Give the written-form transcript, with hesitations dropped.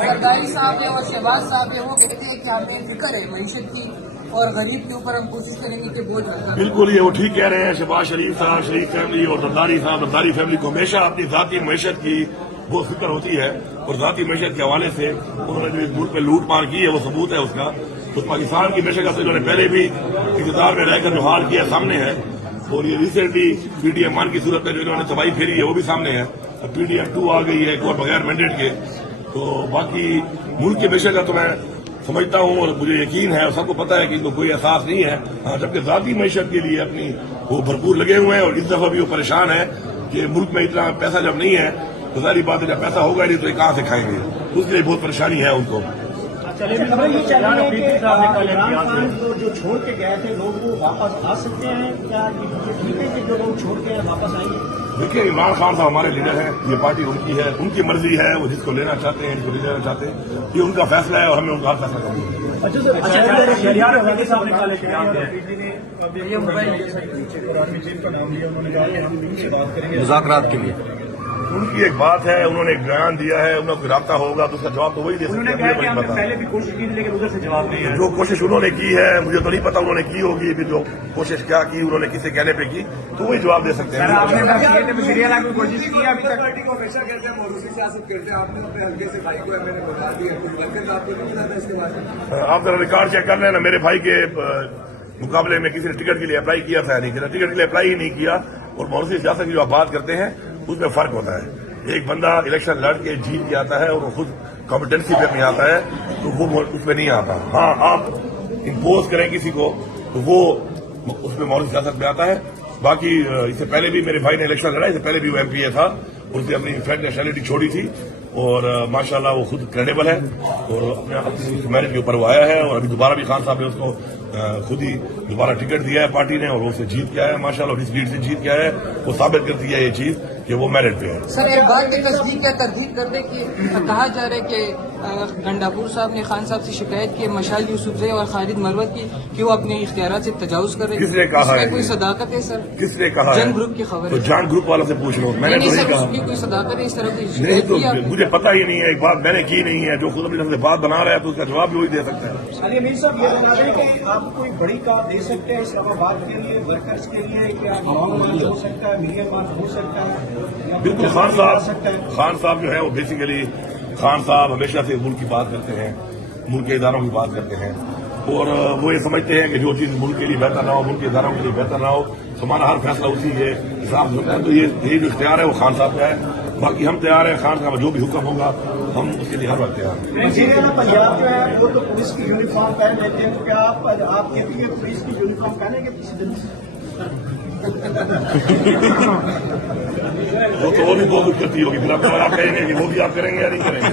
सरदारी साहब है और शहबाज साहब है, वो कहते हैं कि हमें फिक्र है मईशत की और गरीब के ऊपर हम कोशिश करेंगे कि बोझ हल्का। बिल्कुल ये वो ठीक कह रहे हैं। शहबाज शरीफ साहब, शरीफ फैमिली और जरदारी साहब, जरदारी फैमिली को हमेशा अपनी जाती मैशत की बहुत फिक्र होती है और जाती मैशत के हवाले से उन्होंने जो इस मुल्क में लूट मार की है वो सबूत है उसका। तो पाकिस्तान की मैशत का तो इन्होंने पहले भी इक़्तिदार में रहकर जो हाल किया सामने है और ये रिसेंटली PDM-1 की सूरत में जो इन्होंने तबाही फेरी है वो भी सामने है। PDM-2 आ गई है कोई बगैर मैंडेट के। तो बाकी मुल्क के मैशत का तो मैं समझता हूँ और मुझे यकीन है और सबको पता है कि इनको कोई एहसास नहीं है। जबकि जाती मैशत के लिए अपनी वो भरपूर लगे हुए हैं और इस दफा भी वो परेशान है कि मुल्क में इतना पैसा जब नहीं है तो सारी बात है, जब पैसा होगा नहीं तो ये कहाँ से खाएंगे, उसके लिए बहुत परेशानी है उनको। जो छोड़ के गए थे लोग वो वापस आ सकते हैं क्या? ये ठीक है कि जो लोग छोड़ के वापस आएंगे? देखिए, इमरान खान साहब हमारे लीडर हैं, ये पार्टी उनकी है, उनकी मर्जी है, वो जिसको लेना चाहते हैं, जिसको नहीं लेना चाहते हैं, ये उनका फैसला है और हमें उनका फैसला करना है। मुज़ाकरात के लिए उनकी एक बात है, उन्होंने एक बयान दिया है, उनका कोई राब्ता होगा तो उसका जवाब तो वही दे सकते हैं। पहले भी कोशिश की लेकिन उधर से जवाब नहीं है। जो कोशिश उन्होंने की है मुझे तो नहीं पता उन्होंने की होगी, फिर जो कोशिश क्या की उन्होंने किसी कहने पे की तो वही जवाब दे सकते हैं। आपने कोशिश की अभी तक हमेशा कहते हैं मौरूसी सियासत करते हैं, आपने अपने हल्के से भाई को मैंने बता दिया, कुछ बरकत आपको नहीं मिला था इसके बाद? आप जरा रिकॉर्ड चेक कर रहे हैं ना, मेरे भाई के मुकाबले में किसी ने टिकट के लिए अप्लाई किया था नहीं किया, टिकट के लिए अप्लाई ही नहीं किया। और मौरूसी सियासत की जो आप बात करते हैं उसमें फर्क होता है। एक बंदा इलेक्शन लड़ के जीत के आता है और वो खुद कॉम्पिटेंसी पे नहीं आता है तो वो उसमें नहीं आता। हाँ, आप इम्पोज करें किसी को तो वो उसमें मौलिक सियासत में आता है। बाकी इससे पहले भी मेरे भाई ने इलेक्शन लड़ा, इससे पहले भी वो MPA था, उसने अपनी फ्रेंड नेशनलिटी छोड़ी थी और माशाल्लाह वो खुद क्रेडिबल है और अपने मेरिट के ऊपर वो आया है। और अभी दोबारा भी खान साहब ने उसको खुद ही दोबारा टिकट दिया है पार्टी ने और वो उससे जीत के आया है माशाल्लाह, और इस लीड से जीत के आया है। वो साबित करती है ये चीज कि वो मेरिट पे है। सर, एक बात की तस्दीक या तरदीद कर दे कि कहा जा रहा है कि गंडापुर साहब ने खान साहब से शिकायत की मशाल यूसुफजई और खालिद मरवत की कि वो अपने इख्तियारात से तजावुज कर रहे हैं। किसने कहा है? कोई सदाकत है सर? किसने कहा? जन ग्रुप की खबर तो है। जान ग्रुप वालों से पूछ लो, मैंने तो नहीं कहा। कोई सदाकत है इस तरह की? नहीं तो मुझे पता ही नहीं है, एक बात मैंने की नहीं है। जो खुद अपनी तरफ से बात बना रहा है तो उसका जवाब भी वही दे सकता है। अली अमीर साहब ये बता दें कि आप कोई बड़ी कार दे सकते हैं इस्लामाबाद के लिए, वर्कर्स के लिए, क्या लॉन्ग मार्च हो सकता है, मीडियम मार्च हो सकता है? बिल्कुल। खान साहब जो है वो बेसिकली खान साहब हमेशा से मुल्क की बात करते हैं, मुल्क के इदारों की बात करते हैं और वो ये समझते हैं कि जो चीज मुल्क के लिए बेहतर ना हो, मुल्क के इदारों के लिए बेहतर ना हो, हमारा हर फैसला उसी के हिसाब से होता है। तो ये जो इख्तियार है वो खान साहब का है। बाकी हम तैयार हैं, खान साहब जो भी हुक्म होगा हम उसके लिए हर वक्त तैयार हैं। पंजाब जो है वो तो पुलिस की यूनिफॉर्म पहन लेते हैं, तो क्या आप कहती है पुलिस की यूनिफॉर्म पहनेंगे किसी दिन? वो भी बहुत करती होगी, फिर आप कहेंगे कि वो भी आप करेंगे या नहीं करेंगे।